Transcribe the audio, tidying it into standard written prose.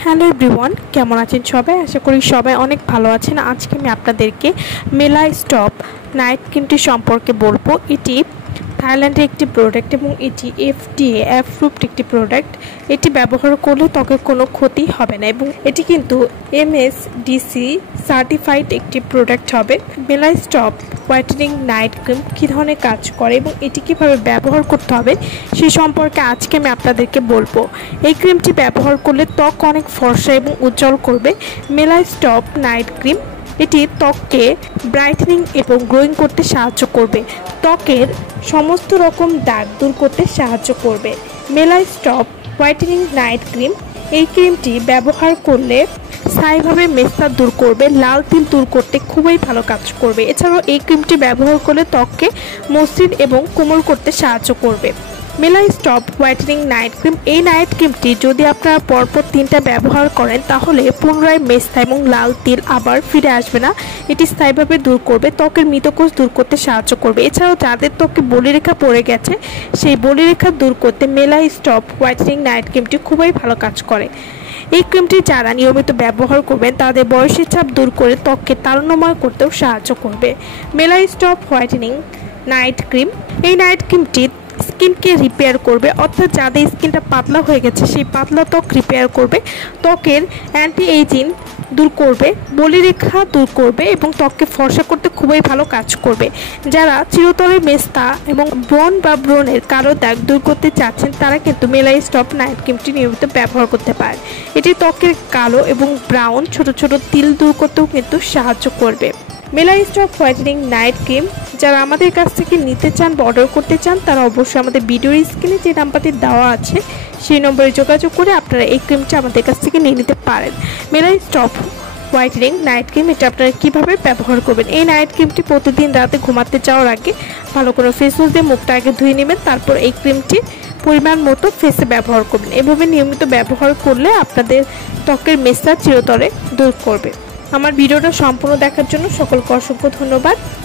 Hello everyone, কেমন আছেন সবাই? আশা করি সবাই অনেক ভালো আছেন। আজকে আমি আপনাদেরকে মেলা স্টপ নাইট ক্রিমটি সম্পর্কে বলবো। এটি থাইল্যান্ডের একটি প্রোডাক্ট এবং এটি FDA অ্যাপ্রুভড একটি প্রোডাক্ট। এটি ব্যবহার করলে ত্বকের কোনো ক্ষতি হবে না এবং এটি কিন্তু MSDC সার্টিফাইড একটি প্রোডাক্ট হবে। মেলা স্টপ হোয়াইটেনিং নাইট ক্রিম কী ধরনের কাজ করে এবং এটি কীভাবে ব্যবহার করতে হবে সে সম্পর্কে আজকে আমি আপনাদেরকে বলবো। এই ক্রিমটি ব্যবহার করলে ত্বক অনেক ফর্সা এবং উজ্জ্বল করবে। মেলা স্টপ নাইট ক্রিম এটি ত্বককে ব্রাইটেনিং এবং গ্লোয়িং করতে সাহায্য করবে, ত্বকের সমস্ত রকম দাগ দূর করতে সাহায্য করবে। মেলা স্টপ হোয়াইটেনিং নাইট ক্রিম এই ক্রিমটি ব্যবহার করলে স্থায়ীভাবে মেস্তা দূর করবে, লাল তিল দূর করতে খুবই ভালো কাজ করবে। এছাড়াও এই ক্রিমটি ব্যবহার করলে ত্বককে মসৃণ এবং কোমল করতে সাহায্য করবে। মেলা স্টপ হোয়াইটেনিং নাইট ক্রিম এই নাইট ক্রিমটি যদি আপনারা পরপর 3টা ব্যবহার করেন তাহলে পুনরায় মেস্তা এবং লাল তিল আবার ফিরে আসবে না। এটি স্থায়ীভাবে দূর করবে, ত্বকের মৃতকোষ দূর করতে সাহায্য করবে। এছাড়াও যাদের ত্বকে বলিরেখা পড়ে গেছে সেই বলিরেখা দূর করতে মেলা স্টপ হোয়াইটেনিং নাইট ক্রিমটি খুবই ভালো কাজ করে। এই ক্রিমটি যারা নিয়মিত ব্যবহার করবেন তাদের বয়সের চাপ দূর করে ত্বককে তারুণ্যময় করতেও সাহায্য করবে। মেলা স্টপ হোয়াইটেনিং নাইট ক্রিম এই নাইট ক্রিমটি স্কিনকে রিপেয়ার করবে, অর্থাৎ যাদের স্কিনটা পাতলা হয়ে গেছে সেই পাতলা ত্বক রিপেয়ার করবে, ত্বকের অ্যান্টি এজিং দূর করবে, বলিরেখা দূর করবে এবং ত্বককে ফর্সা করতে খুবই ভালো কাজ করবে। যারা চিরতরে মেস্তা এবং ব্রণ বা ব্রণের কালো দাগ দূর করতে চাচ্ছেন তারা কিন্তু মেলা স্টপ নাইট ক্রিমটি নিয়মিত ব্যবহার করতে পারে। এটি ত্বকের কালো এবং ব্রাউন ছোট ছোট তিল দূর করতেও কিন্তু সাহায্য করবে। মেলা স্টপ হোয়াইটেনিং নাইট ক্রিম যারা আমাদের কাছ থেকে নিতে চান বা অর্ডার করতে চান তারা অবশ্যই আমাদের ভিডিওর স্ক্রিনে যে নাম্বারটি দেওয়া আছে সেই নম্বরে যোগাযোগ করে আপনারা এই ক্রিমটা আমাদের কাছ থেকে নিয়ে নিতে পারেন। মেলা স্টপ হোয়াইটেনিং নাইট ক্রিম এটা আপনারা কীভাবে ব্যবহার করবেন। এই নাইট ক্রিমটি প্রতিদিন রাতে ঘুমাতে যাওয়ার আগে ভালো করে ফেস ওয়াশ দিয়ে মুখটা আগে ধুয়ে নেবেন, তারপর এই ক্রিমটি পরিমাণ মতো ফেসে ব্যবহার করবেন। এভাবে নিয়মিত ব্যবহার করলে আপনাদের ত্বকের মেস্তা চিরতরে দূর করবে। আমার ভিডিওটা সম্পূর্ণ দেখার জন্য সকলকে অসংখ্য ধন্যবাদ।